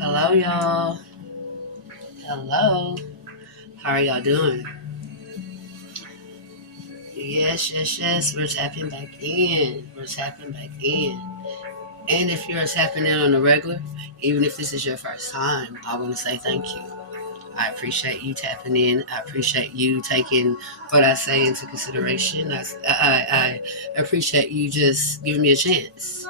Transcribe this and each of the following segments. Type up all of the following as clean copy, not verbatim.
Hello, y'all. Hello. How are y'all doing? Yes, yes, yes. We're tapping back in. We're tapping back in. And if you're tapping in on the regular, even if this is your first time, I want to say thank you. I appreciate you tapping in. I appreciate you taking what I say into consideration. I appreciate you just giving me a chance.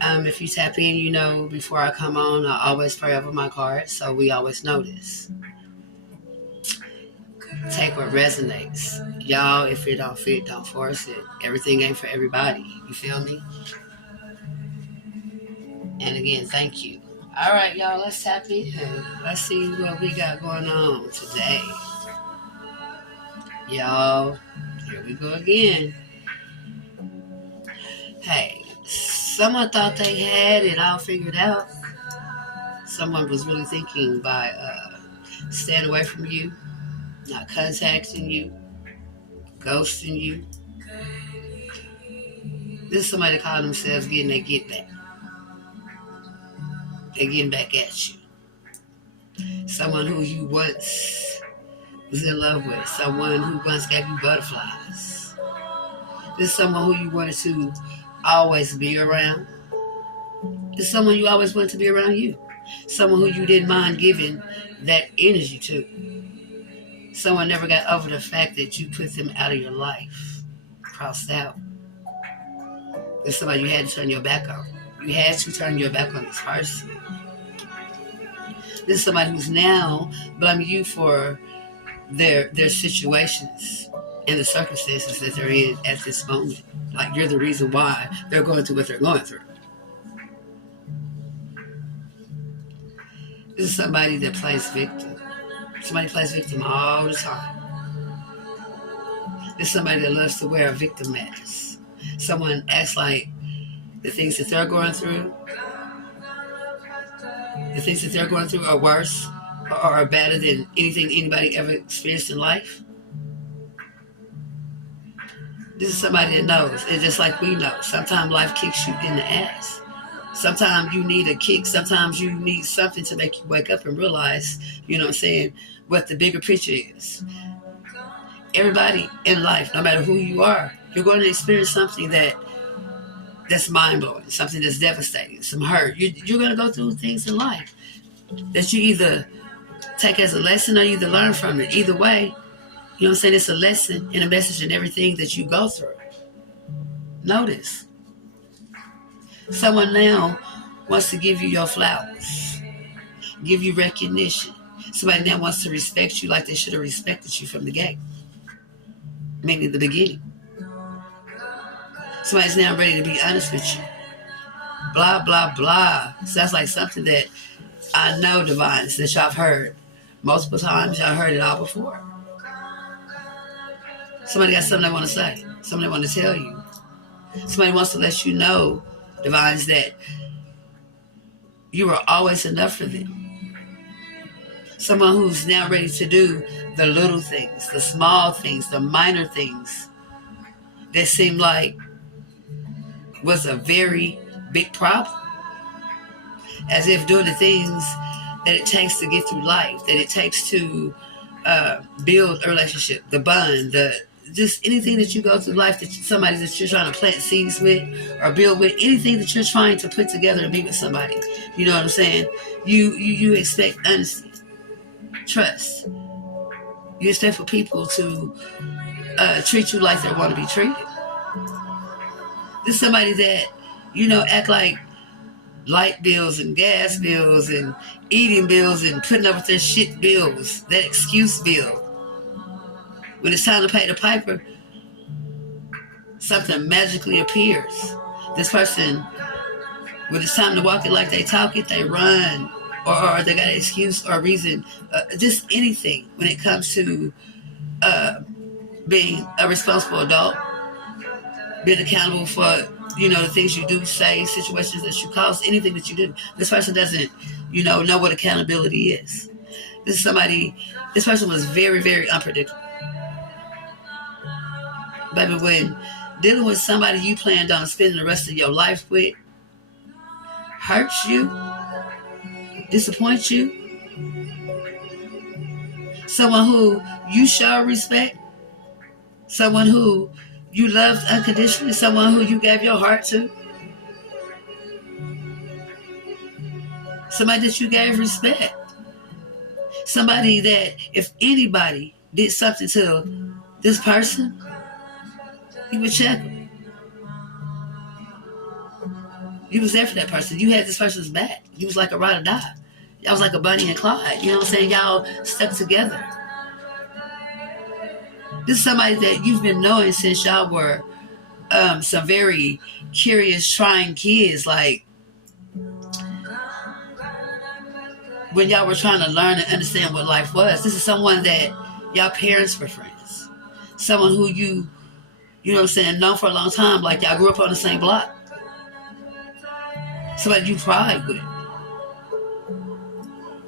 If you tap in, you know, before I come on, I always pray over my cards, so we always know this. Take what resonates. Y'all, if it don't fit, don't force it. Everything ain't for everybody. You feel me? And again, thank you. All right, y'all, let's tap in. Let's see what we got going on today. Y'all, here we go again. Hey, someone thought they had it all figured out. Someone was really thinking by staying away from you, not contacting you, ghosting you. This is somebody calling themselves getting their get back. They're getting back at you. Someone who you once was in love with. Someone who once gave you butterflies. This is someone who you wanted to always be around. This is someone you always wanted to be around you. Someone who you didn't mind giving that energy to. Someone never got over the fact that you put them out of your life. Crossed out. This is somebody you had to turn your back on. You had to turn your back on this person. This is somebody who's now blaming you for their situations and the circumstances that they're in at this moment. Like you're the reason why they're going through what they're going through. This is somebody that plays victim. Somebody plays victim all the time. This is somebody that loves to wear a victim mask. Someone acts like the things that they're going through, are worse or are better than anything anybody ever experienced in life. This is somebody that knows, and just like we know, sometimes life kicks you in the ass. Sometimes you need a kick. Sometimes you need something to make you wake up and realize, you know what I'm saying, what the bigger picture is. Everybody in life, no matter who you are, you're going to experience something that's mind-blowing, something that's devastating, some hurt. You're going to go through things in life that you either take as a lesson or you either learn from it. Either way, you know what I'm saying, it's a lesson and a message in everything that you go through. Notice. Someone now wants to give you your flowers, give you recognition. Somebody now wants to respect you like they should have respected you from the gate, meaning the beginning. Somebody's now ready to be honest with you. Blah, blah, blah. Sounds like something that I know, divines, that y'all have heard multiple times. Y'all heard it all before. Somebody got something they want to say. Something they want to tell you. Somebody wants to let you know, divines, that you are always enough for them. Someone who's now ready to do the little things, the small things, the minor things that seem like was a very big problem. As if doing the things that it takes to get through life, that it takes to build a relationship, the bond, just anything that you go through life, that somebody that you're trying to plant seeds with or build with, anything that you're trying to put together and be with somebody. You know what I'm saying? You expect honesty, trust. You expect for people to treat you like they want to be treated. This is somebody that, you know, act like light bills and gas bills and eating bills and putting up with their shit bills, that excuse bill. When it's time to pay the piper, something magically appears. This person, when it's time to walk it like they talk it, they run, or they got an excuse or a reason, just anything when it comes to being a responsible adult, being accountable for, the things you do, say, situations that you cause, anything that you do. This person doesn't, know what accountability is. This person was very, very unpredictable. Baby, when dealing with somebody you planned on spending the rest of your life with hurts you, disappoints you, someone who you show respect, someone who you loved unconditionally, someone who you gave your heart to, somebody that you gave respect, somebody that if anybody did something to this person, you would check them. You was there for that person. You had this person's back. You was like a ride or die. Y'all was like a Bonnie and Clyde. You know what I'm saying? Y'all stuck together. This is somebody that you've been knowing since y'all were some very curious, trying kids. Like when y'all were trying to learn and understand what life was. This is someone that y'all parents were friends. Someone who you know what I'm saying, known for a long time. Like y'all grew up on the same block. Somebody you cried with.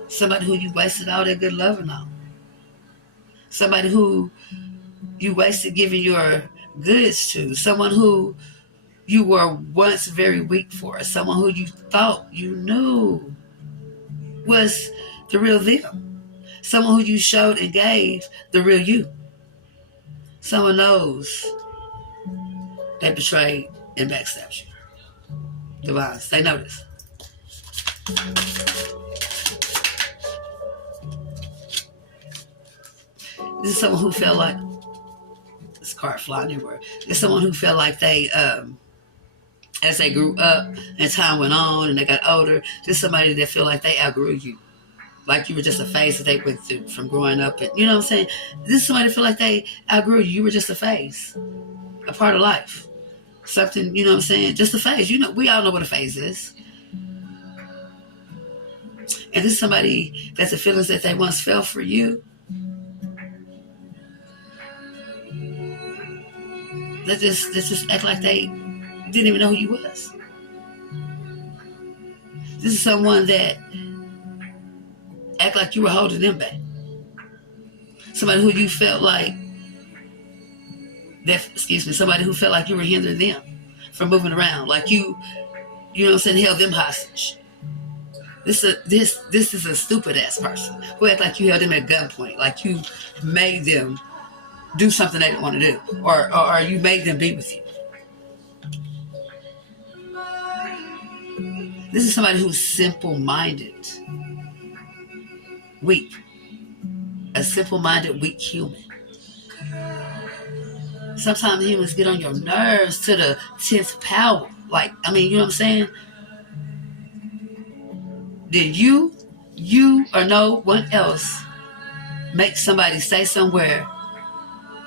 Somebody who you wasted all that good loving on. Somebody who you wasted giving your goods to. Someone who you were once very weak for. Someone who you thought you knew was the real them. Someone who you showed and gave the real you. Someone knows they betrayed and backstabbed you. Divines, they know this. This is someone who felt like, this card flying everywhere. It's someone who felt like they, as they grew up and time went on and they got older, just somebody that feel like they outgrew you. Like you were just a phase that they went through from growing up. And you know what I'm saying? This is somebody that feel like they outgrew you. You were just a phase, a part of life. Something, you know what I'm saying? Just a phase. We all know what a phase is. And this is somebody that's the feelings that they once felt for you. Let's just act like they didn't even know who you was. This is someone that act like you were holding them back. Somebody who you felt like somebody who felt like you were hindering them from moving around, like you know what I'm saying, held them hostage. This is a stupid ass person who act like you held them at gunpoint, like you made them do something they didn't want to do, or you made them be with you. This is somebody who's simple-minded, weak, a simple-minded, weak human. Sometimes humans get on your nerves to the 10th power. Like, I mean, you know what I'm saying? Did you or no one else make somebody stay somewhere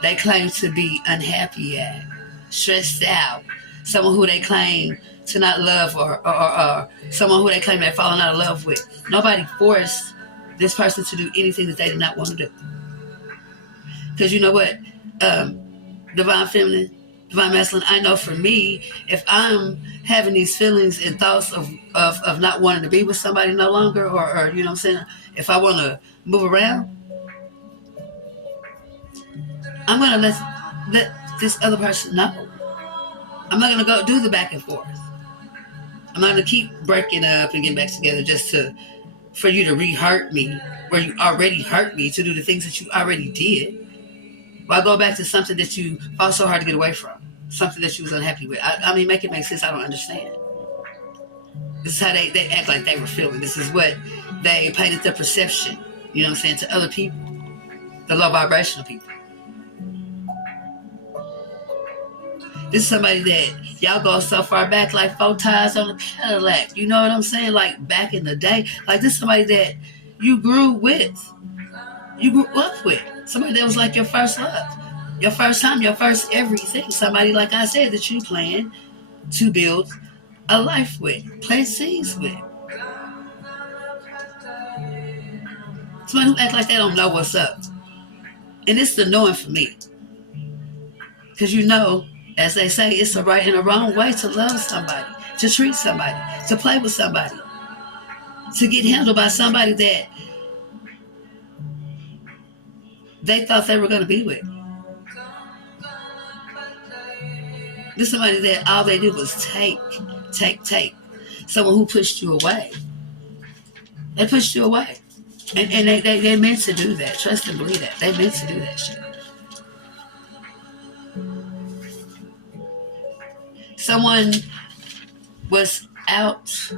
they claim to be unhappy at, stressed out, someone who they claim to not love, or someone who they claim they're falling out of love with? Nobody forced this person to do anything that they did not want to do. Because you know what? Divine feminine, divine masculine, I know for me, if I'm having these feelings and thoughts of not wanting to be with somebody no longer, or you know what I'm saying, if I want to move around, I'm going to let this other person know. I'm not going to go do the back and forth. I'm not going to keep breaking up and getting back together just for you to re-hurt me, where you already hurt me, to do the things that you already did. Why go back to something that you fought so hard to get away from? Something that you was unhappy with? I mean, make it make sense. I don't understand. This is how they act like they were feeling. This is what they painted their perception, you know what I'm saying, to other people, the low vibrational people. This is somebody that y'all go so far back, like 4 tires on a Cadillac. You know what I'm saying? Like back in the day. Like this is somebody that you grew with. You grew up with. Somebody that was like your first love. Your first time, your first everything. Somebody, like I said, that you plan to build a life with. Plant seeds with. Somebody who act like they don't know what's up. And it's the knowing for me. Because as they say, it's a right and a wrong way to love somebody, to treat somebody, to play with somebody, to get handled by somebody that they thought they were going to be with. This is somebody that all they did was take. Someone who pushed you away. They pushed you away. And they meant to do that. Trust and believe that. They meant to do that shit. Someone was out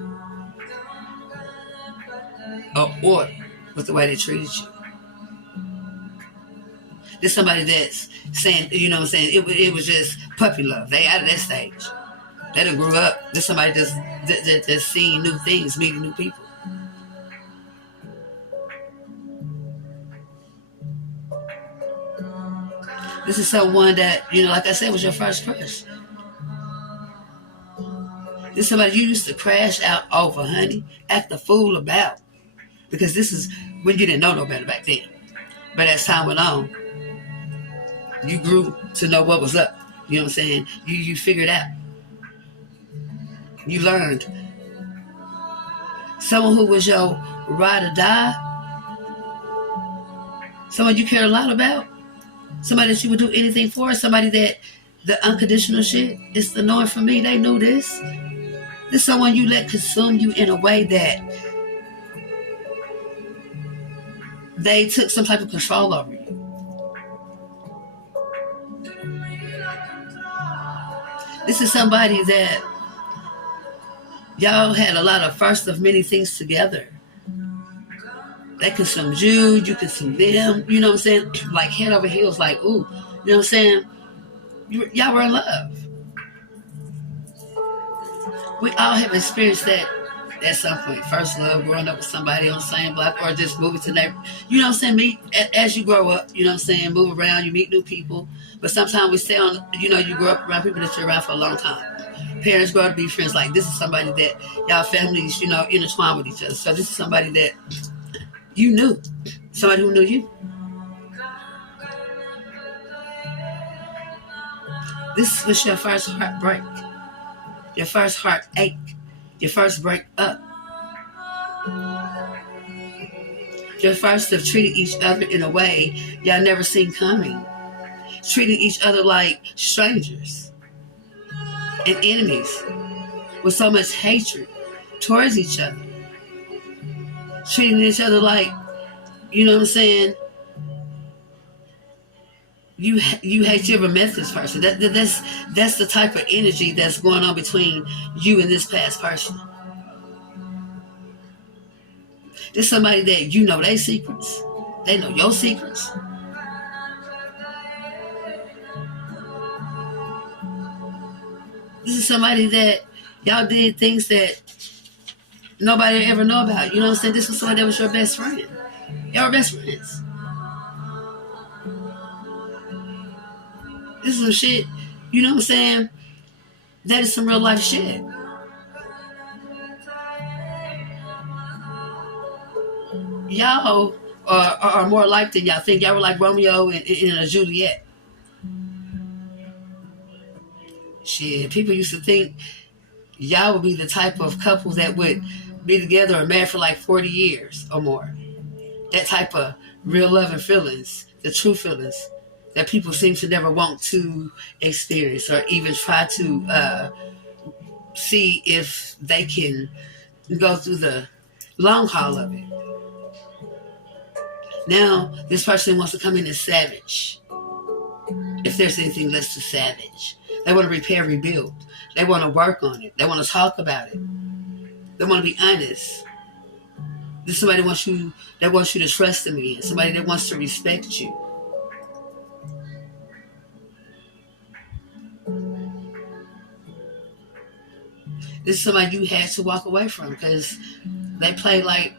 of order with the way they treated you. There's somebody that's saying, it was just puppy love. They out of that stage. They done grew up. There's somebody that's seeing new things, meeting new people. This is someone that, like I said, was your first crush. This is somebody you used to crash out over, honey, act a fool about. Because this is when you didn't know no better back then. But as time went on, you grew to know what was up. You know what I'm saying? You figured out. You learned. Someone who was your ride or die. Someone you cared a lot about. Somebody that you would do anything for. Somebody that the unconditional shit. It's the knowing for me. They knew this. This is someone you let consume you in a way that they took some type of control over you. This is somebody that y'all had a lot of first of many things together. They consumed you, you consumed them, you know what I'm saying? Like head over heels, like, ooh, you know what I'm saying? Y'all were in love. We all have experienced that at some point. First love, growing up with somebody on the same block, or just moving to neighbor. You know what I'm saying? As you grow up, you know what I'm saying? Move around, you meet new people. But sometimes we stay on, you grow up around people that you're around for a long time. Parents grow up to be friends. Like, this is somebody that y'all families, intertwine with each other. So this is somebody that you knew. Somebody who knew you. This was your first heartbreak. Your first heartache. Your first break up. Your first of treating each other in a way y'all never seen coming. Treating each other like strangers and enemies with so much hatred towards each other. Treating each other like, you know what I'm saying? You hate you ever met this person. That's the type of energy that's going on between you and this past person. There's somebody that you know their secrets. They know your secrets. This is somebody that y'all did things that nobody ever know about. You know what I'm saying? This was somebody that was your best friend. Y'all were best friends. This is some shit, you know what I'm saying? That is some real life shit. Y'all are more alike than y'all think. Y'all were like Romeo and a Juliet. Shit, people used to think y'all would be the type of couple that would be together or married for like 40 years or more. That type of real love and feelings, the true feelings that people seem to never want to experience or even try to see if they can go through the long haul of it. Now, this person wants to come in as savage. If there's anything less than savage. They want to repair, rebuild. They want to work on it. They want to talk about it. They want to be honest. This is somebody that wants you to trust them again. Somebody that wants to respect you. This is somebody you had to walk away from because they play like,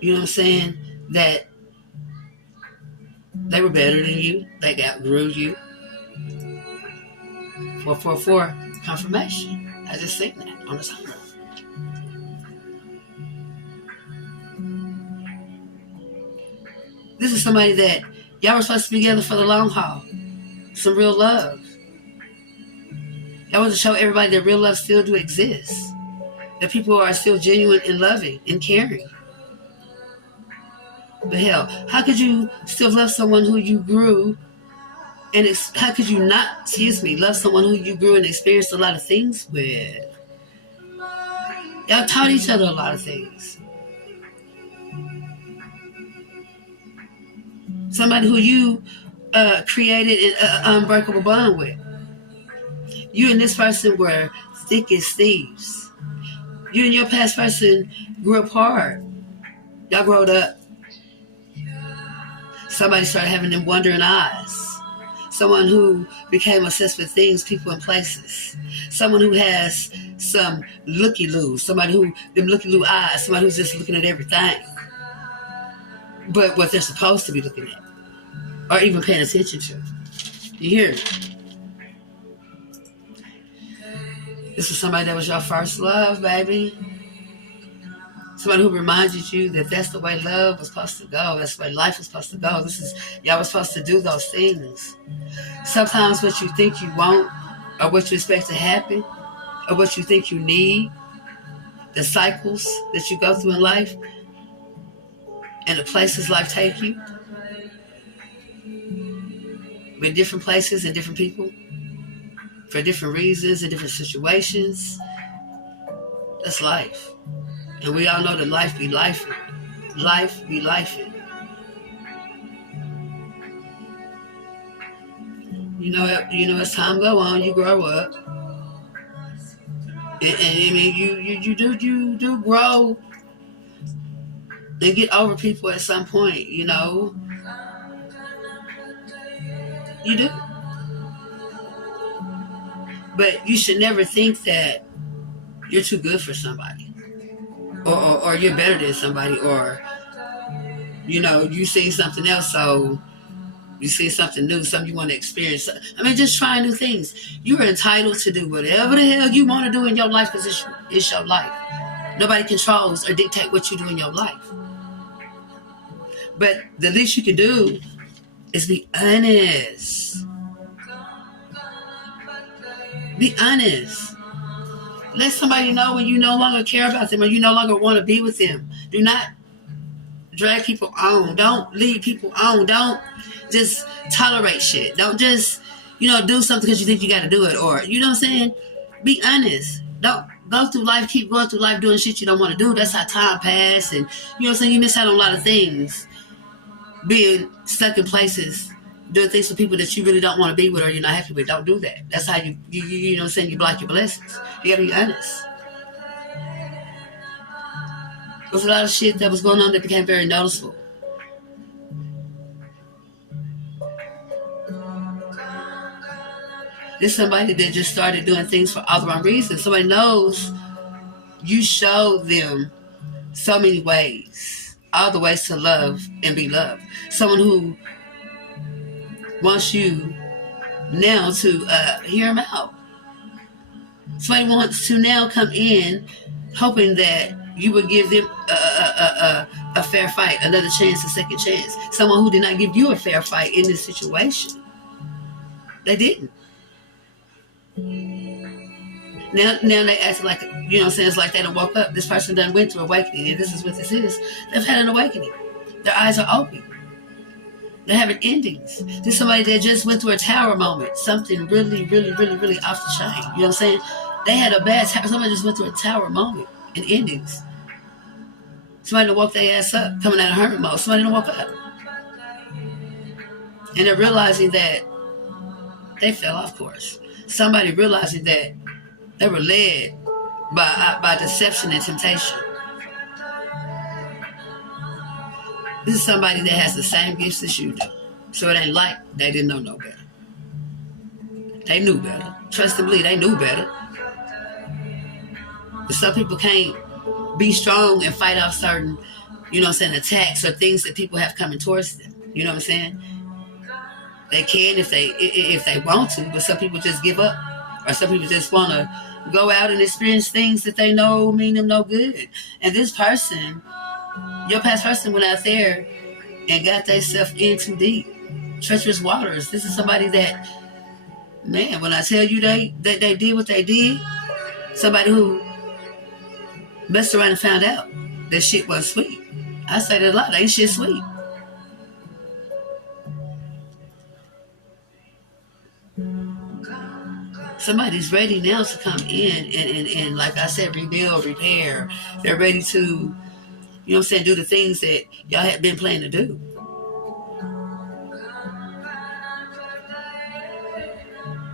you know what I'm saying, that they were better than you. They outgrew you. 444 confirmation. I just seen that on the timer. This is somebody that y'all were supposed to be together for the long haul. some real love. I want to show everybody that real love still do exist. That people are still genuine and loving and caring. But hell, how could you still love someone who you grew and how could you not, love someone who you grew and experienced a lot of things with? Y'all taught each other a lot of things. Somebody who you created an unbreakable bond with. You and this person were thick as thieves. You and your past person grew apart. Y'all growed up. Somebody started having them wandering eyes. Someone who became obsessed with things, people, and places. Someone who has some looky-loo. Somebody who, them looky-loo eyes. Somebody who's just looking at everything. But what they're supposed to be looking at. Or even paying attention to. You hear me? This was somebody that was your first love, baby. Somebody who reminded you that that's the way love was supposed to go. That's the way life was supposed to go. Y'all was supposed to do those things. Sometimes what you think you want, or what you expect to happen, or what you think you need, the cycles that you go through in life, and the places life take you, with different places and different people, for different reasons and different situations. That's life. And we all know that life be lifing. Life be lifing. You know, as time go on, you grow up. And I mean, you do grow and get over people at some point, you know. You do. But you should never think that you're too good for somebody. Or you're better than somebody. Or, you know, you see something else, so you see something new, something you want to experience. I mean, just try new things. You are entitled to do whatever the hell you want to do in your life because it's your life. Nobody controls or dictate what you do in your life. But the least you can do is be honest. Be honest. Let somebody know when you no longer care about them or you no longer want to be with them. Do not drag people on. Don't lead people on. Don't just tolerate shit. Don't just, do something because you think you got to do it. Or, you know what I'm saying? Be honest. Don't go through life, keep going through life doing shit you don't want to do. That's how time passes. And, you know what I'm saying? You miss out on a lot of things. Being stuck in places, doing things for people that you really don't want to be with or you're not happy with. Don't do that. That's how you know what I'm saying, you block your blessings. You gotta be honest. There was a lot of shit that was going on that became very noticeable. There's somebody that just started doing things for all the wrong reasons. Somebody knows you showed them so many ways, all the ways to love and be loved. Someone who wants you now to hear him out. Somebody wants to now come in hoping that you would give them a fair fight, another chance, a second chance. Someone who did not give you a fair fight in this situation. They didn't. Now they act like, you know what I'm saying, it's like they done woke up. This person done went through awakening, and this is what this is. They've had an awakening. Their eyes are open. They're having endings. There's somebody that just went through a tower moment. Something really, really, really, really off the chain. You know what I'm saying? They had a bad tower. Somebody just went through a tower moment and endings. Somebody that woke their ass up, coming out of hermit mode. Somebody that woke up. And they're realizing that they fell off course. Somebody realizing that they were led by deception and temptation. This is somebody that has the same gifts as you do. So it ain't like they didn't know no better. They knew better. Trust and believe, they knew better. But some people can't be strong and fight off certain, you know what I'm saying, attacks or things that people have coming towards them. You know what I'm saying? They can if they want to, but some people just give up. Or some people just want to go out and experience things that they know mean them no good. And this person, your past person, went out there and got themselves in too deep. Treacherous waters. This is somebody that Man, when I tell you they did what they did, somebody who messed around and found out that shit wasn't sweet. I say that a lot. Ain't shit sweet. Somebody's ready now to come in and like I said, rebuild, repair. They're ready to, you know what I'm saying, do the things that y'all had been planning to do.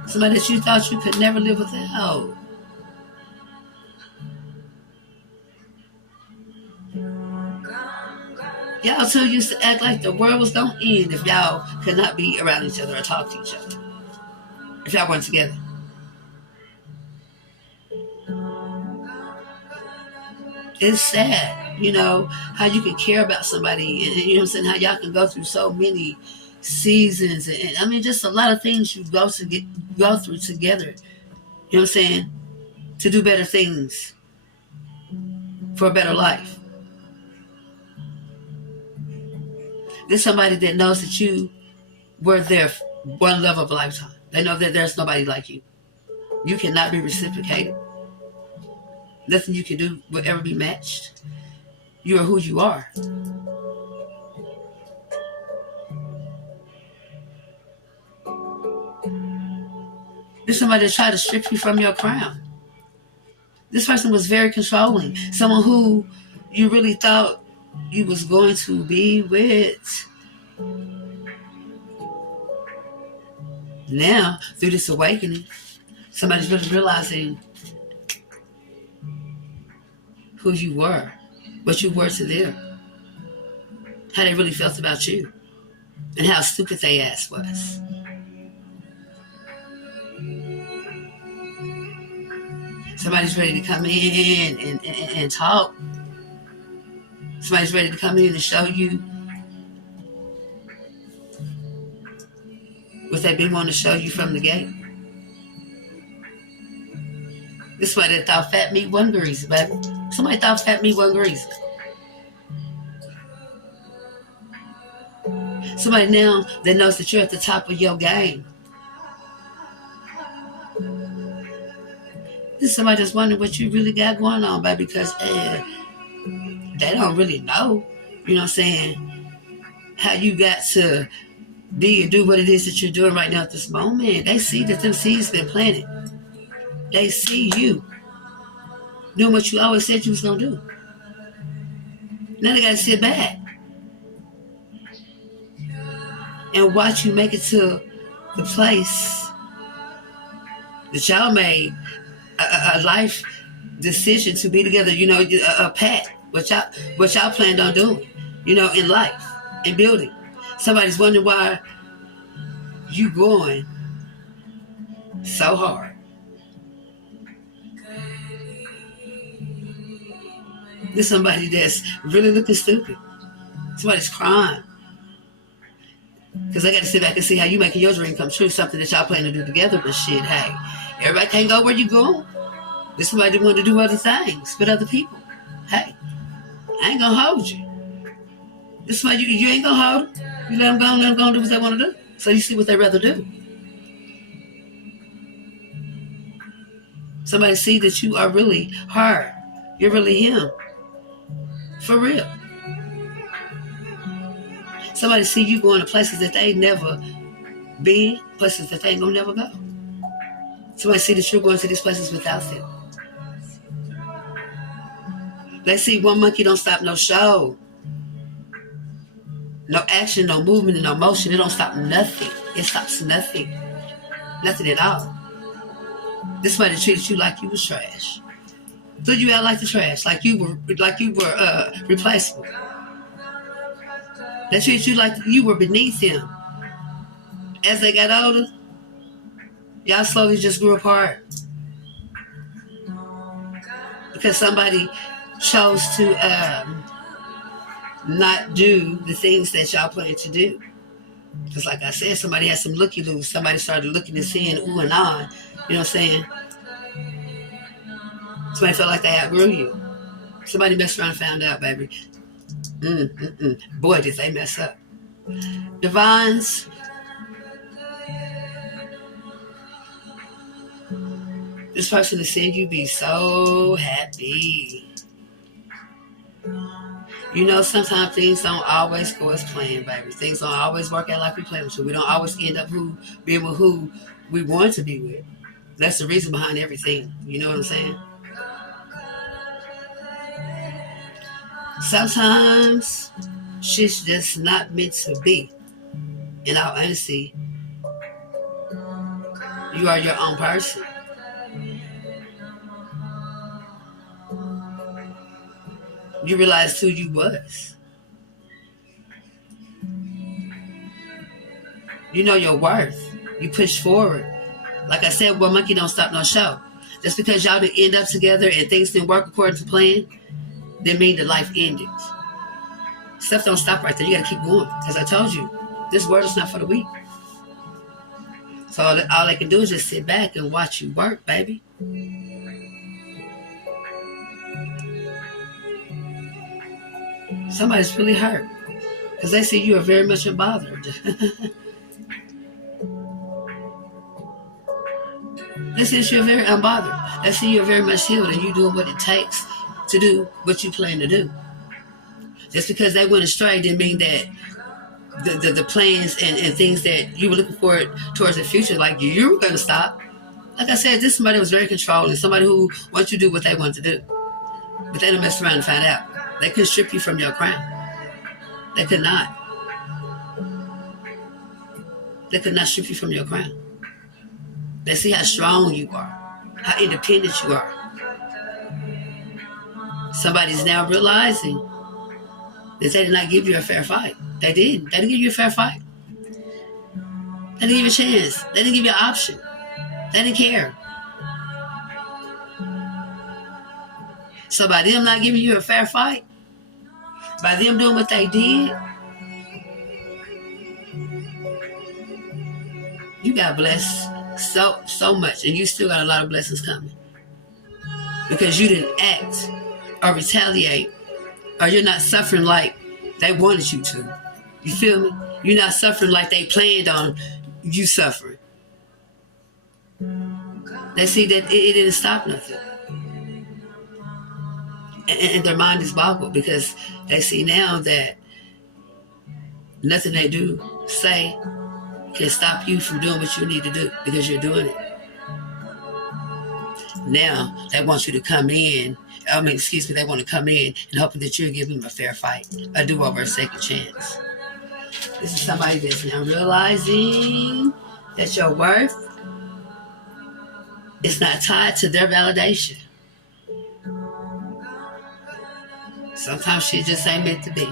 Somebody that you thought you could never live without. Y'all two used to act like the world was gonna end if y'all could not be around each other or talk to each other. If y'all weren't together. It's sad, you know, how you can care about somebody and you know what I'm saying, how y'all can go through so many seasons and I mean just a lot of things you go through together. You know what I'm saying? To do better things for a better life. There's somebody that knows that you were their one love of a lifetime. They know that there's nobody like you. You cannot be reciprocated. Nothing you can do will ever be matched. You are who you are. There's somebody that tried to strip you from your crown. This person was very controlling. Someone who you really thought you was going to be with. Now, through this awakening, somebody's really realizing who you were, what you were to them, how they really felt about you, and how stupid they ass was. Somebody's ready to come in and talk. Somebody's ready to come in and show you what they've been wanting to show you from the gate. This somebody that thought fat meat wasn't greasy, baby. Somebody thought fat meat wasn't greasy. Somebody now that knows that you're at the top of your game. This is somebody that's wondering what you really got going on, baby, because they don't really know, you know what I'm saying, how you got to be and do what it is that you're doing right now at this moment. They see that them seeds been planted. They see you doing what you always said you was going to do. Now they got to sit back and watch you make it to the place that y'all made a life decision to be together, you know, a pact, what y'all planned on doing, you know, in life, in building. Somebody's wondering why you going so hard. There's somebody that's really looking stupid. Somebody's crying. Because they got to sit back and see how you making your dream come true, something that y'all plan to do together, but shit, hey, everybody can't go where you going. There's somebody that want to do other things with other people. Hey, I ain't gonna hold you. This somebody you ain't gonna hold them. You let them go and do what they want to do. So you see what they rather do. Somebody see that you are really her. You're really him. For real. Somebody see you going to places that they never been, places that they ain't gonna never go. Somebody see that you're going to these places without them. They see one monkey don't stop no show. No action, no movement, and no motion. It don't stop nothing. It stops nothing. Nothing at all. This somebody treated you like you was trash. Threw you out like the trash, like you were replaceable. They treated you like you were beneath them. As they got older, y'all slowly just grew apart. Because somebody chose to not do the things that y'all planned to do. Because like I said, somebody had some looky-loos. Somebody started looking and seeing ooh and on. You know what I'm saying? Somebody felt like they outgrew you. Somebody messed around and found out, baby. Boy, did they mess up. Divines, This person is seeing you be so happy. You know, sometimes things don't always go as planned, baby. Things don't always work out like we planned to. We don't always end up being with who we want to be with. That's the reason behind everything. You know what I'm saying? Sometimes shit's just not meant to be. In all honesty, you are your own person. You realized who you was. You know your worth. You push forward. Like I said, one monkey don't stop no show. Just because y'all didn't end up together and things didn't work according to plan, didn't mean that life ended. Stuff don't stop right there. You gotta keep going. Because I told you, this world is not for the weak. So all they can do is just sit back and watch you work, baby. Somebody's really hurt. Because they see you are very much unbothered. They see you're very unbothered. They see you're very much healed and you doing what it takes to do what you plan to do. Just because they went astray didn't mean that the plans and things that you were looking for towards the future, like you were going to stop. Like I said, this is somebody who was very controlling, somebody who wants you to do what they want to do. But they don't mess around and find out. They couldn't strip you from your crown. They could not. They could not strip you from your crown. They see how strong you are, how independent you are. Somebody's now realizing that they did not give you a fair fight. They didn't. They didn't give you a fair fight. They didn't give you a chance. They didn't give you an option. They didn't care. So by them not giving you a fair fight, by them doing what they did, you got blessed so much, and you still got a lot of blessings coming. Because you didn't act or retaliate, or you're not suffering like they wanted you to. You feel me? You're not suffering like they planned on you suffering. They see that it didn't stop nothing. And their mind is boggled because they see now that nothing they do, say, can stop you from doing what you need to do because you're doing it. Now, they want you to come in. They want to come in and hoping that you'll give them a fair fight, a do-over, a second chance. This is somebody that's now realizing that your worth is not tied to their validation. Sometimes shit just ain't meant to be.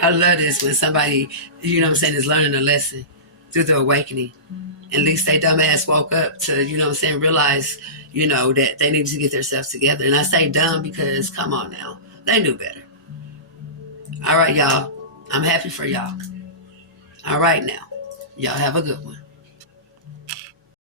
I love this when somebody, you know what I'm saying, is learning a lesson through the awakening. At least they dumb ass woke up to, you know what I'm saying, realize, you know, that they need to get themselves together. And I say dumb because, come on now, they knew better. All right, y'all. I'm happy for y'all. All right now. Y'all have a good one.